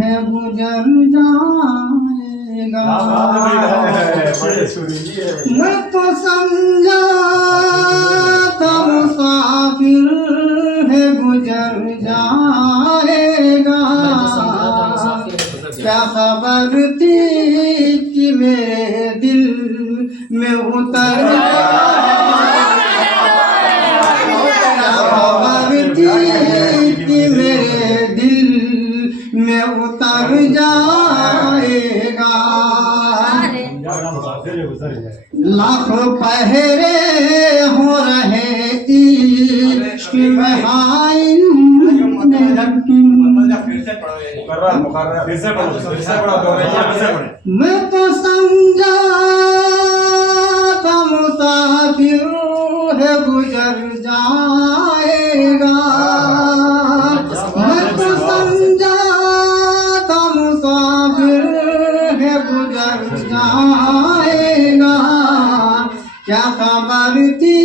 है गुजर जाएगा। मैं तो समझा था मुसाफिर है गुजर जाएगा। क्या खबर थी कि मेरे दिल में उतर में उतर जाएगा। लाखों पहरे हो रहे इश्क में हाइन मैं तो समझा था मुसाफिर है गुजर जाएगा। मैं तो समझा था मुसाफिर है गुजर जाएगा। क्या खबर थी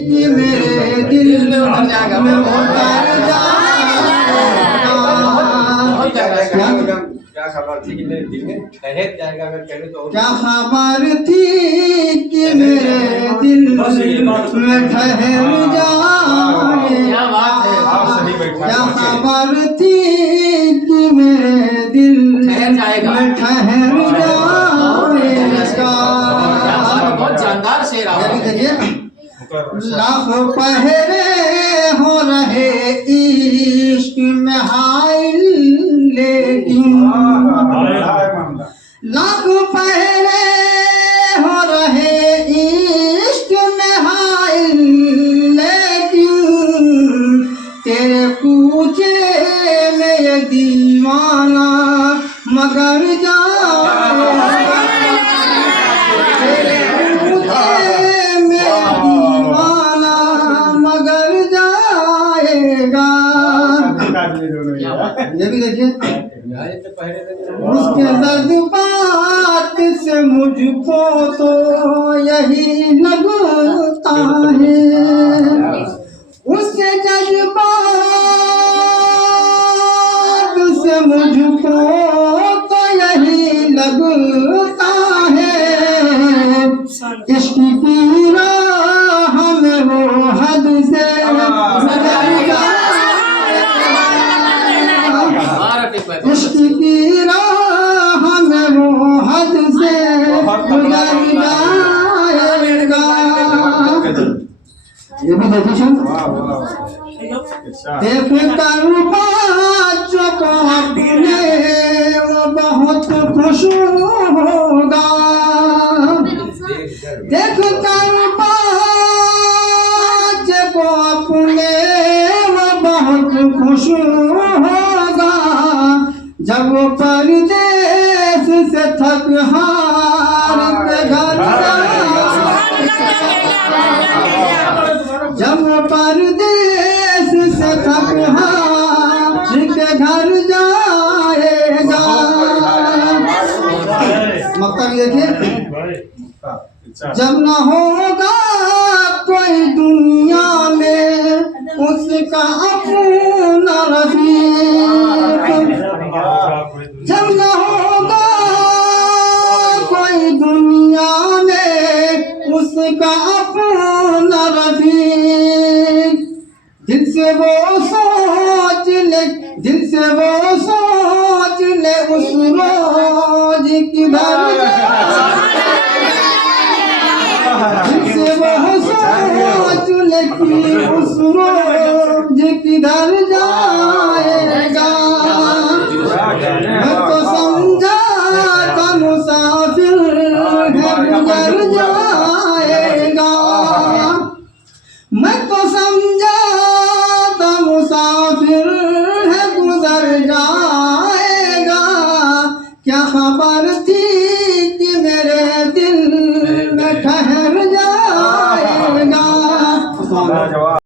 कि मेरे दिल में उतर जाएगा। क्या खबर थी कि मेरे दिल में ठहर जाएगा। अगर कहे तो क्या खबर थी कि मेरे दिल में ठहर जाएगा। क्या खबर थी कि मेरे दिल में ठहर जाएगा। बहुत जानदार शेर आप देखिए लाखों पहरे हो रहे इश्क में हाइल लेकिन लाखों पहरे हो रहे इश्क में हाइल लेकिन तेरे पूछे में ये दीवाना मगर जाएगा। तेरे पूछे में दीवाना मगर जाएगा। ये भी देखिए उसके जज्बात से मुझको तो यही लगता है। उसके जज्बात से मुझको तो यही लगता है। इश्क की राह में वो हद से इश्क की राह में वो हद से गुजर जाएगा। ये भी देखिए देख कर बच्चों को अपने वो बहुत खुश होगा। देख कर बच्चे को अपने वो बहुत खुश होगा। जब वो परदेश से थक हार के घर जब वो परदेश से थक हार के घर जाएगा। मतलब देखिए जब न होगा कोई दुनिया में उसका अपना रफीक। जब न होगा कोई दुनिया में उसका अपना रफीक। दिल से वो सोच ले दिल से वो सोच ले उस रोज किधर दिल से वो सोच ले कि उस रोज किधर जाएगा। मैं तो